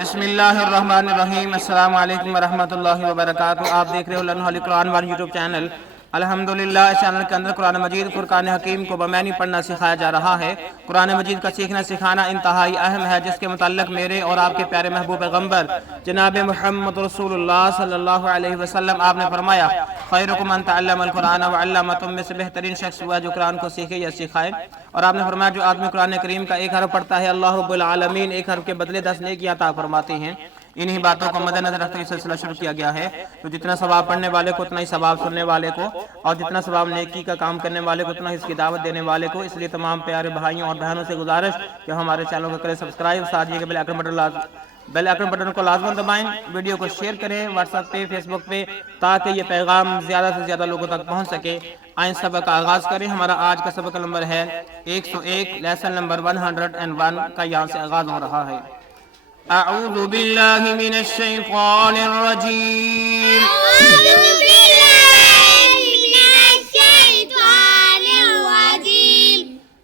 بسم اللہ الرحمن الرحیم۔ السلام علیکم ورحمت اللہ وبرکاتہ۔ آپ دیکھ رہے ہو لاکھوں قرآن والے یوٹیوب چینل۔ الحمدللہ اس چینل کے اندر قرآن مجید فرقان حکیم کو بمعنی پڑھنا سکھایا جا رہا ہے۔ قرآن مجید کا سیکھنا سکھانا انتہائی اہم ہے، جس کے متعلق میرے اور آپ کے پیارے محبوب پیغمبر جناب محمد رسول اللہ صلی اللہ علیہ وسلم آپ نے فرمایا، خیرکم من تعلم القرآن وعلمہ، تم میں سے بہترین شخص ہوا جو قرآن کو سیکھے یا سکھائے۔ اور آپ نے فرمایا جو آدمی قرآن کریم کا ایک حرف پڑھتا ہے، اللہ رب العالمین ایک حرف کے بدلے 10 نیکیاں عطا فرماتے ہیں۔ انہی باتوں کو مد نظر رکھتے یہ سلسلہ شروع کیا گیا ہے، تو جتنا ثواب پڑھنے والے کو اتنا ہی ثواب سننے والے کو، اور جتنا ثواب نیکی کا کام کرنے والے کو اتنا ہی اس کی دعوت دینے والے کو۔ اس لیے تمام پیارے بھائیوں اور بہنوں سے گزارش کہ ہمارے چینل کو کریں سبسکرائب، ساتھ یہ بیل آئکن بٹن کو لازماً دبائیں، ویڈیو کو شیئر کریں واٹس ایپ پہ، فیس بک پہ، تاکہ یہ پیغام زیادہ سے زیادہ لوگوں تک پہنچ سکے۔ آئیں سبق کا آغاز کریں۔ ہمارا آج کا سبق نمبر ہے 101، لیسن نمبر 101 کا یہاں سے آغاز ہو رہا ہے۔ اعوذ باللہ من الشیطان الرجیم،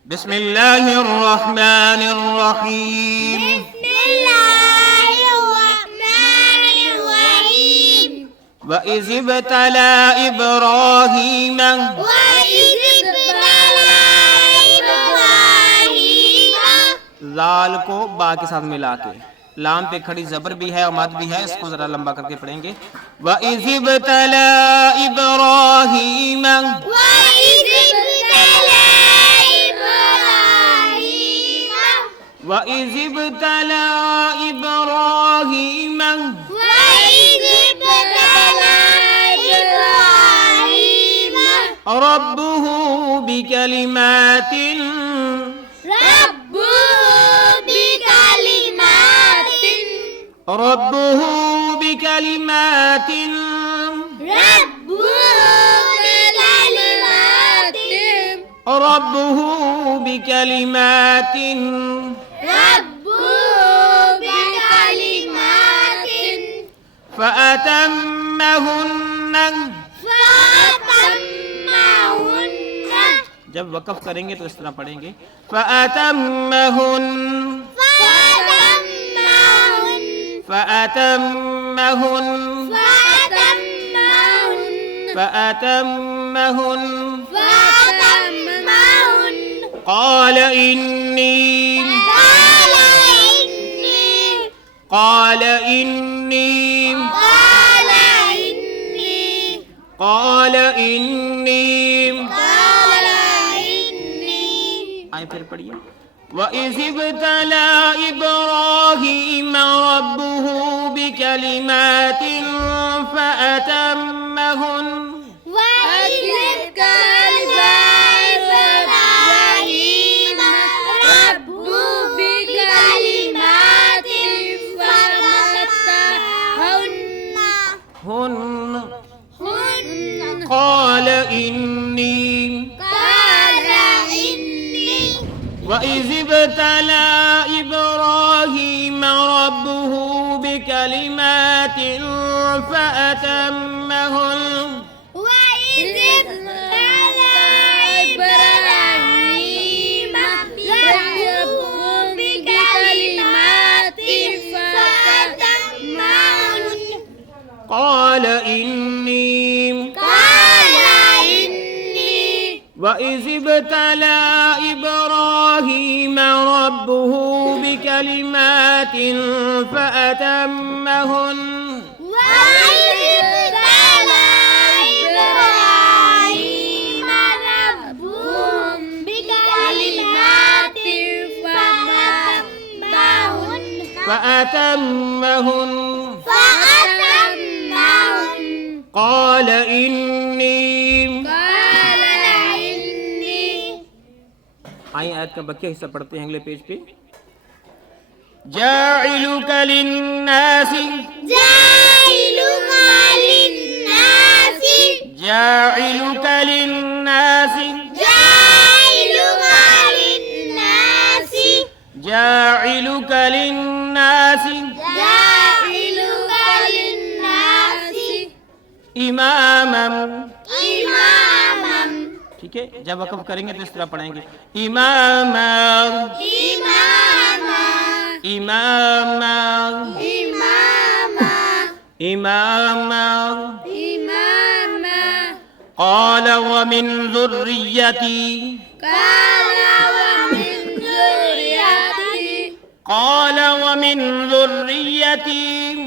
بسم اللہ الرحمن الرحیم، وَإِذِ ابْتَلَىٰ إِبْرَاهِيمَ، زال کو با کے ساتھ ملا کے، لام پہ کھڑی زبر بھی ہے اور مد بھی ہے، اس کو ذرا لمبا کر کے پڑھیں گے۔ وَإِذِ ابْتَلَىٰ إِبْرَاهِيمَ، وَإِذِ ابْتَلَىٰ إِبْرَاهِيمَ رَبُّهُ بِكَلِمَاتٍ فَأَتَمَّهُنَّ، جب وقف کریں گے تو اس طرح پڑھیں گے، فَأَتَمَّهُنَّ، قال إني آئیں پھر پڑھیے، وَإِذِ ابْتَلَىٰ إِبْرَاهِيمَ رَبُّهُ بِكَلِمَاتٍ فَأَتَمَّهُنَّ، قال إني، وَإِذِ ابْتَلَىٰ إِبْرَاهِيمَ رَبُّهُ بِكَلِمَاتٍ فَأَتَمَّهُنَّ، قال إني، وَإِذِ ابْتَلَىٰ إِبْرَاهِيمَ رَبُّهُ بِكَلِمَاتٍ فَأَتَمَّهُنَّ، قال إني، آئیں آیت کا بقیہ حصہ پڑھتے ہیں اگلے پیج پہ۔ جاعلک للناس، جاعلک للناس، جاعلک للناس اماما، ٹھیک ہے، جب وقف کریں گے تو اس طرح پڑھیں گے، اماما، اماما، اماما، إماما قال ومن ذريتي قال ومن ذريتي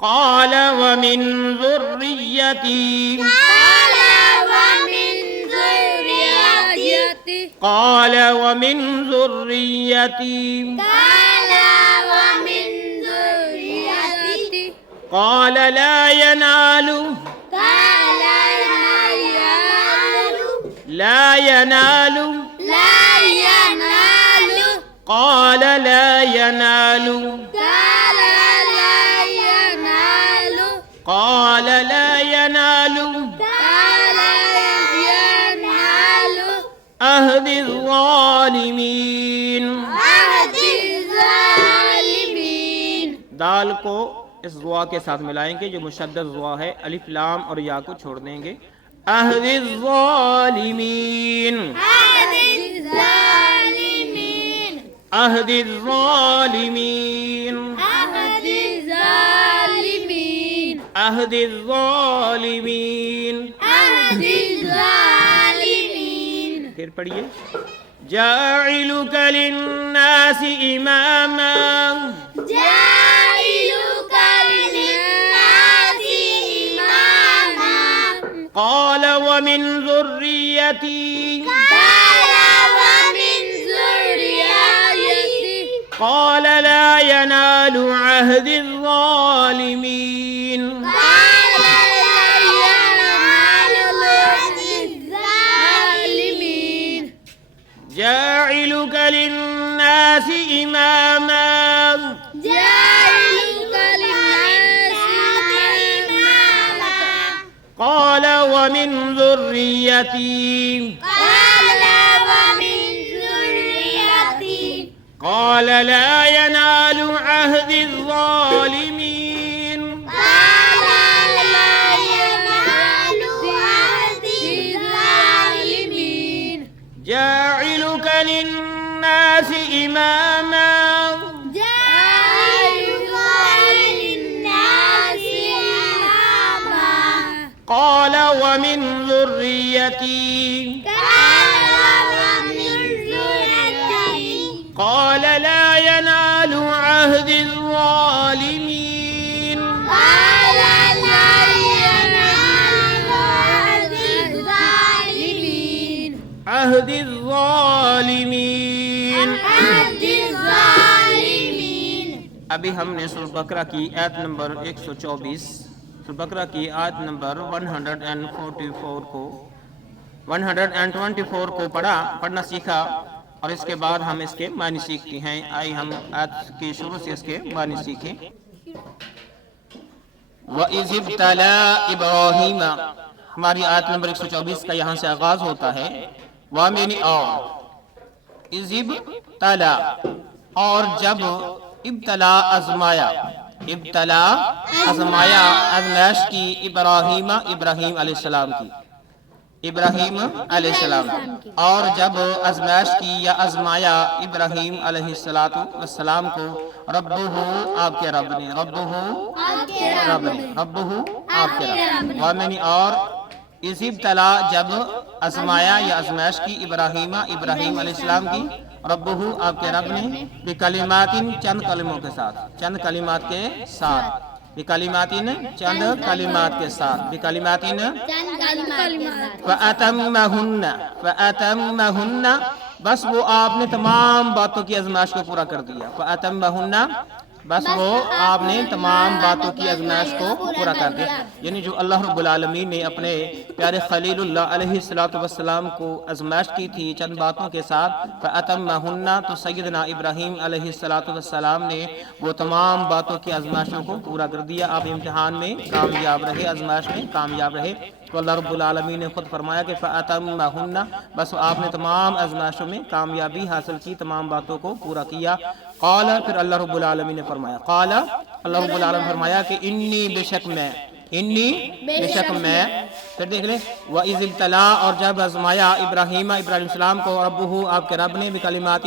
قال ومن ذريتي قال ومن ذريتي قال لا ينال لا ينال قال لا ينال قال لا ينال عهد الظالمين دال کو اس دعا کے ساتھ ملائیں گے جو مشدد دعا ہے، الف لام اور یا کو چھوڑ دیں گے. عہد الظالمین عہد الظالمین عہد الظالمین. پھر پڑھیے جاعلک للناس اماما قال ومن ذريتي قال لا ينال عهد الظالمين جاعلك للناس إماما قال ومن ذريتي قال لا ينال عهد الظالمين جاعلك للناس إماما قال ومن ذريتي قال لا ينال عهد الظالمين عهد الظالمين. ابھی ہم نے سورہ بقرہ کی آیت نمبر 124 سورہ بقرہ کی آیت نمبر 124 کو پڑھنا سیکھا، اور اس کے بعد ہم اس کے معنی سیکھتے ہیں. آئیے ہم آیت کی شروع سے اس کے معنی سیکھیں. وَإِذِ ابْتَلَىٰ إِبْرَاهِيمَ ہماری آیت نمبر 124 کا یہاں سے آغاز ہوتا ہے. وَمِنِ اور اِذِ ابْتَلَىٰ اور جب ابتلا آزمایا آزمائش کی ابراہیم علیہ السلام کی اور جب آزمائش کی یا آزمایا ابراہیم علیہ السلام کو ربہ آپ کے رب نے وَمِنِ اور اِذِ ابْتَلَىٰ جب آزمایا یا آزمائش کی ابراہیم علیہ السلام کی ربہ آپ کے رب نے بکلمات چند کلمات کے ساتھ فَأَتَمَّهُنَّ بس وہ آپ نے تمام باتوں کی آزمائش کو پورا کر دیا. فَأَتَمَّهُنَّ بس وہ آپ نے تمام باتوں کی آزمائش کو پورا کر دیا. یعنی جو اللہ رب العالمین نے اپنے پیارے خلیل اللہ علیہ السلام کو آزمائش کی تھی چند باتوں کے ساتھ فَأَتَمَّهُنَّ تو سیدنا ابراہیم علیہ السلام نے وہ تمام باتوں کی آزمائشوں کو پورا کر دیا. آپ امتحان میں کامیاب رہے، آزمائش میں کامیاب رہے. تو اللہ رب العالمین نے خود فرمایا کہ فَأَتَمَّهُنَّ بس آپ نے تمام آزمائشوں میں کامیابی حاصل کی، تمام باتوں کو پورا کیا. قال پھر اللہ رب العالمین نے فرمایا کہ انی بے شک میں پھر دیکھ لیں وَإِذِ ابْتَلَىٰ اور جب آزمایا ابراہیم السلام کو ربہ آپ کے رب نے بکلمات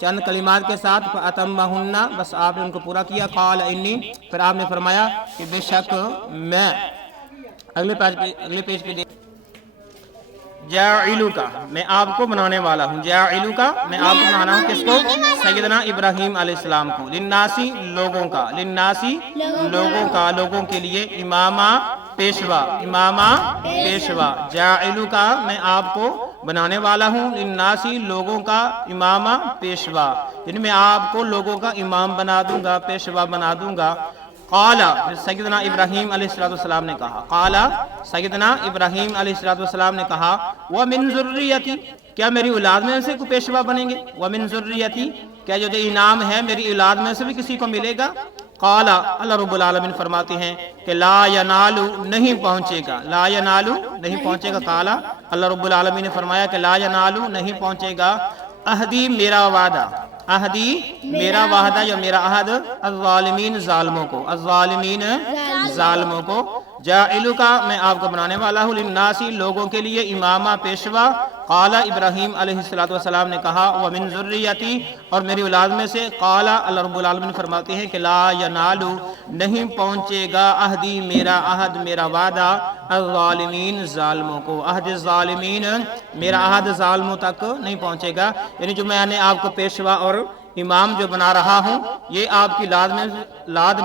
چند کلمات کے ساتھ فَأَتَمَّهُنَّ بس آپ نے ان کو پورا کیا. قال انی پھر آپ نے فرمایا کہ بے شک میں اگلے پیج پہ جاعلوکا میں آپ کو بنانے والا ہوں. جاعلوکا میں آپ کو بنانا ہوں کس کو؟ سیدنا ابراہیم علیہ السلام کو. للناسی لوگوں کا. للناسی لوگوں کا لوگوں کے لیے. امامہ پیشوا. امامہ پیشوا. جاعلوکا میں آپ کو بنانے والا ہوں. للناسی لوگوں کا. امامہ پیشوا یعنی میں آپ کو لوگوں کا امام بنا دوں گا, پیشوا بنا دوں گا. قال سیدنا ابراہیم علیہ السلام نے کہا. قال سیدنا ابراہیم علیہ السلام نے کہا وَمِن ذُرِّيَّتِي کیا میری اولاد میں سے کوئی پیشوا بنیں گے؟ وَمِن ذُرِّيَّتِي کیا جو انعام ہے میری اولاد میں سے بھی کسی کو ملے گا؟ قال اللہ رب العالمین فرماتے ہیں کہ لا ینالو نہیں پہنچے گا. لا ینالو نہیں پہنچے گا. قال اللہ رب العالمین نے فرمایا کہ لا ینالو نہیں پہنچے گا عہدی میرا وعدہ. عہدی میرا وعدہ یا میرا عہد الظالمین ظالموں کو. الظالمین ظالموں کو. جاعلوکا میں آپ کو بنانے والا ہوں. للناسی لوگوں کے لیے. امامہ پیشوا. قال ابراہیم علیہ السلام نے کہا ومن ذریتی اور میری اولاد میں سے. قال اللہ رب العالمین فرماتے ہیں کہ لا ینالو نہیں پہنچے گا عہدی میرا عہد میرا وعدہ الظالمین ظالموں کو. عہد ظالمین میرا عہد ظالموں تک نہیں پہنچے گا. یعنی جو میں نے آپ کو پیشوا اور امام جو بنا رہا ہوں یہ آپ کی لاد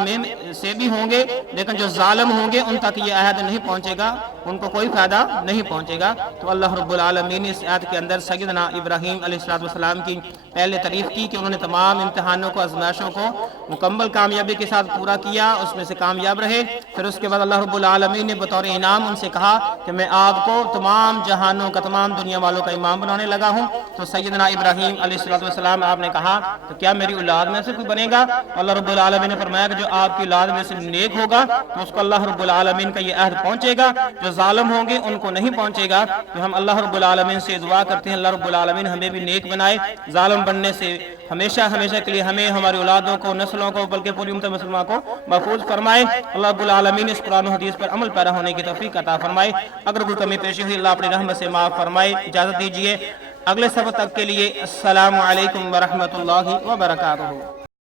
میں سے بھی ہوں گے, لیکن جو ظالم ہوں گے ان تک یہ عہد نہیں پہنچے گا, ان کو کوئی فائدہ نہیں پہنچے گا. تو اللہ رب العالمین اس آیت کے اندر سیدنا ابراہیم علیہ السلام کی پہلے تعریف کی کہ انہوں نے تمام امتحانوں کو آزمائشوں کو مکمل کامیابی کے ساتھ پورا کیا, اس میں سے کامیاب رہے. پھر اس کے بعد اللہ رب العالمین نے بطور انعام ان سے کہا کہ میں آپ کو تمام جہانوں کا تمام دنیا والوں کا امام بنانے لگا ہوں. تو سیدنا ابراہیم علیہ السلام آپ نے کہا تو کیا میری اولاد میں سے کوئی بنے گا؟ اللہ رب العالمین نے فرمایا کہ جو آپ کی اولاد میں سے نیک ہوگا تو اس کو اللہ رب العالمین کا یہ عہد پہنچے گا. جو ظالم ہوں گے ان کو نہیں پہنچے گا. تو ہم اللہ رب العالمین سے دعا کرتے ہیں اللہ رب العالمین ہمیں بھی نیک بنائے, ظالم بننے سے ہمیشہ کے لیے ہمیں ہماری اولادوں کو نسلوں کو بلکہ پوری امت مسلمہ کو محفوظ فرمائے. اللہ رب العالمین اس قرآن و حدیث پر عمل پیرا ہونے کی توفیق عطا فرمائے. اگر کوئی کمی پیشی ہوئی اللہ اپنی رحمت سے معاف فرمائے. اجازت دیجیے اگلے سبق تک کے لیے السلام علیکم ورحمت اللہ وبرکاتہ.